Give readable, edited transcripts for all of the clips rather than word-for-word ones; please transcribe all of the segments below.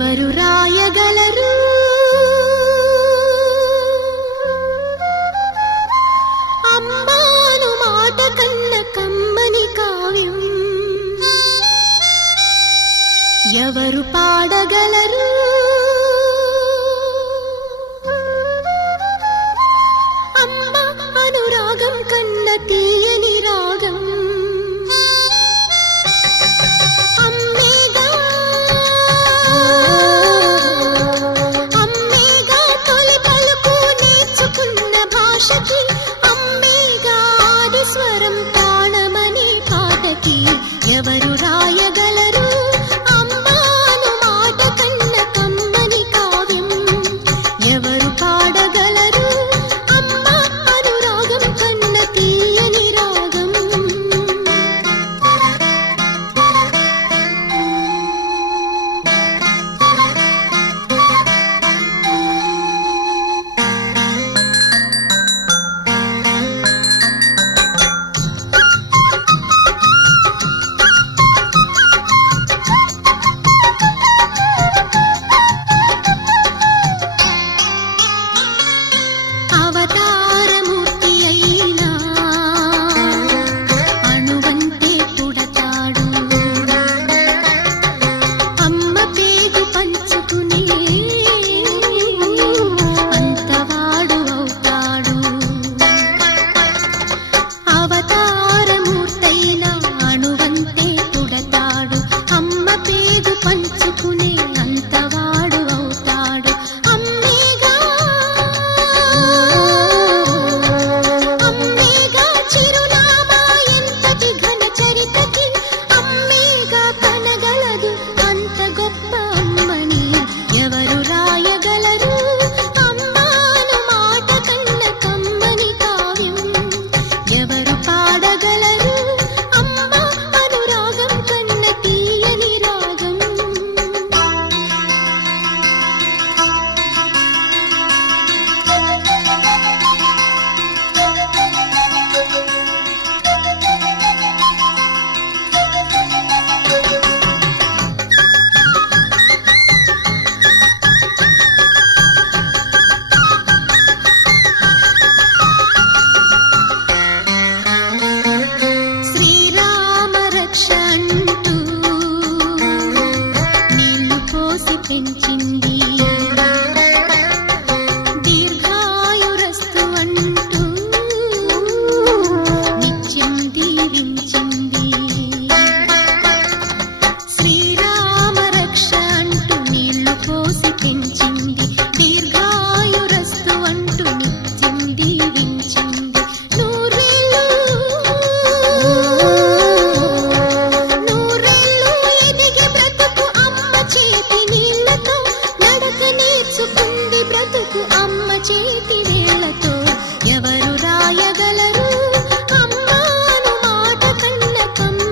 ఎవరు రాయగలరు? అమ్మాను మాట కన్న కమ్మని కావ్యం ఎవరు పాడగలరు? అమ్మ అనురాగం కన్న తీయని రాగం అమ్మేగా తొలి పలుకు నేర్చుకున్న భాషకి, అమ్మేగా ఆది స్వరం తాళమని పాటకి. ఎవరు రాయగలరు? అమ్మాను మాట కన్న కమ్మని కావ్యం ఎవరు పాడగలరు? అమ్మ అనురాగం కన్న తీయని రాగం. అవతారమూర్తి అయినా అణువంతే పుడతాడు, అమ్మ పేగు పంచుకునే అంతవాడు అవుతాడు. అవతారమూర్తైనా అణువంతే పుడతాడు, అమ్మ పేగు పంచుకునే అంతవాడు అవుతాడు. అమ్మేగా చిరునామా ఎంతటి ఘన చరితకి, అమ్మేగా కనగలదు అంత గొప్ప అమ్మని. ఎవరు రాయగలరు? అమ్మాను మాట కన్న కమ్మని కావ్యం ఎవరు పాడగలరు? అమ్మ అనురాగం కన్న తీయని రాగం. శ్రీరామ రక్ష అంటూ నీళ్లు పోసి పెంచింది, దీర్ఘాయురస్తు అంటూ నిత్యం దీవించింది. శ్రీరామ రక్ష అంటూ నీళ్లు పోసి పెంచింది, దీర్ఘాయురస్తు అంటూ నిత్యం దీవించింది. నూరేళ్ళు ఎదిగే బ్రతుకు అమ్మ చేతి నీళ్లతో, నడక నేర్చుకుంది బ్రతుకు అమ్మ చేతి వేళ్లతో. ఎవరు రాయగలరు? అమ్మాను మాట కన్న కమ్మ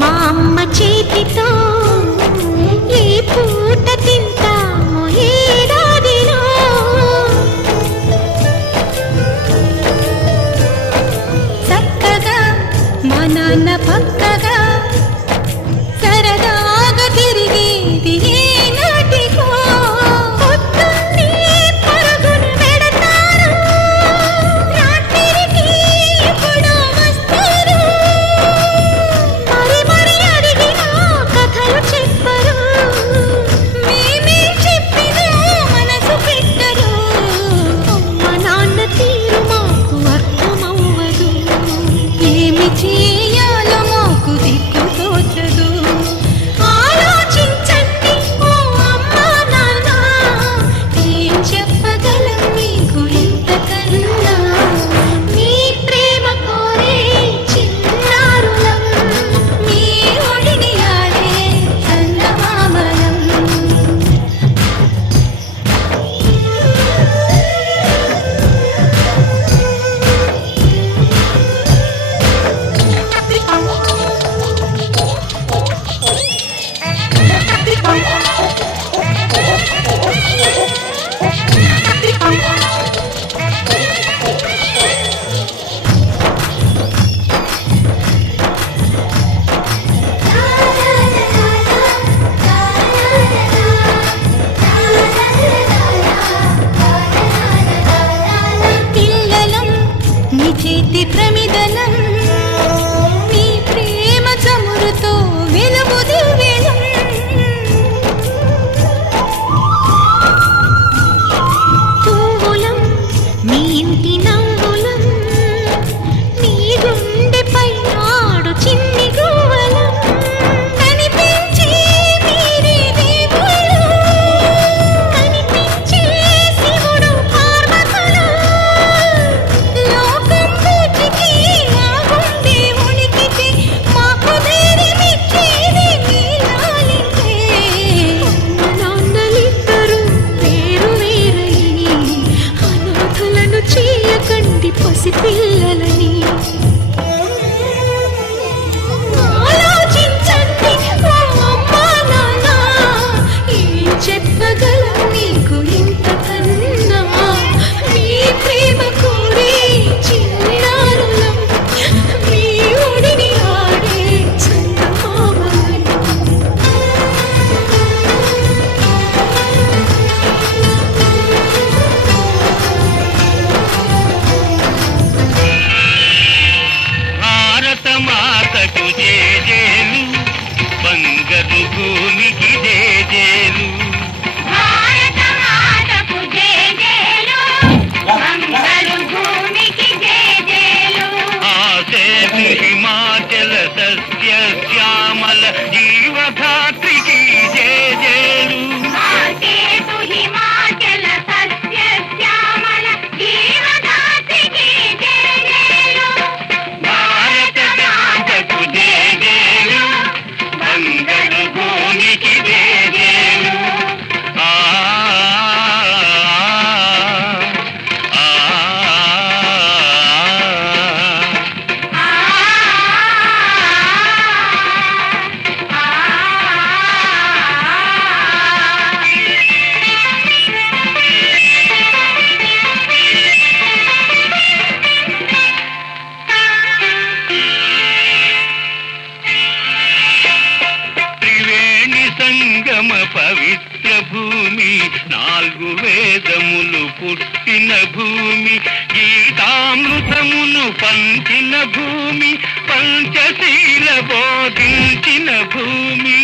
మా అమ్మ చేతితో ఏ పూట తింటాము ఏడాదిలో. చక్కగా మా నాన్న పక్కగా సరదాగా తిరిగేది ఏనాటికో. పొద్దున్నే పరుగున పెడతారు, రాత్రికి ఎప్పుడో వస్తారు. మరి మరి అడిగినా కథలు చెప్పరు, మేమే చెప్పినా మనసు పెట్టరు. అమ్మ నాన్న తీరు మాకు అర్థమవ్వదు, ఏమి చేయాలో మాకు దిక్కు తోచదు. ఆలోచించండి ఓ అమ్మా నాన్న, ఏం చెప్పగలం మీకు ఇంతకన్నా. మీ ప్రేమ కోరే చిన్నారులం, మీ ఒడిని ఆడే చందమామలం. పిల్లలం నీ చేతి ప్రమిదలం, నీ ప్రేమ చమురుతో వెలుగు దివ్యలం. పువ్వులం మీ ఇంటి నవ్వులం, నీ గుండెపై నాడు చిన్ని గువ్వలం. కనిపించే మీరే దేవుళ్ళు, కనిపించే శివుడు పార్వతులు. లోకం పూచికి మా గుండె ఉనికితే, మాకు ధైర్యమిచ్చేది మీ లాలింతే. అమ్మ నాన్నలిద్దరూ వేరు వేరయ్యి, అనాథలను చేయకండి పసిపిల్లలని. ఆలోచించండి ఓ అమ్మా నాన్న, ఏం చెప్పగలం నీకు ఇంతకన్నా. మీ ప్రేమ కోరే చిన్నారులం, మీ ఒడిని ఆడే చందమామలం. భారత మాతకు జేజేలు, బంగారు భూమికి జేజేలు. భారత మాతకు జేజేలు, బంగారు భూమికి జేజేలు. ఆసేతు హిమాచల సస్య శ్యామల జీవధాత్రికి జేజేలు. ఆసేతు హిమాచల సస్య శ్యామల జీవధాత్రికి జేజేలు. భారత మాతకు జేజేలు, బంగారు భూమికి జేజేలు. ఆ ఆ త్రివేణి సంగమ పవిత్ర భూమి, 4 వేదములు పుట్టిన భూమి, గీతామృతమును పంచిన భూమి, పంచశీల బోధించిన భూమి.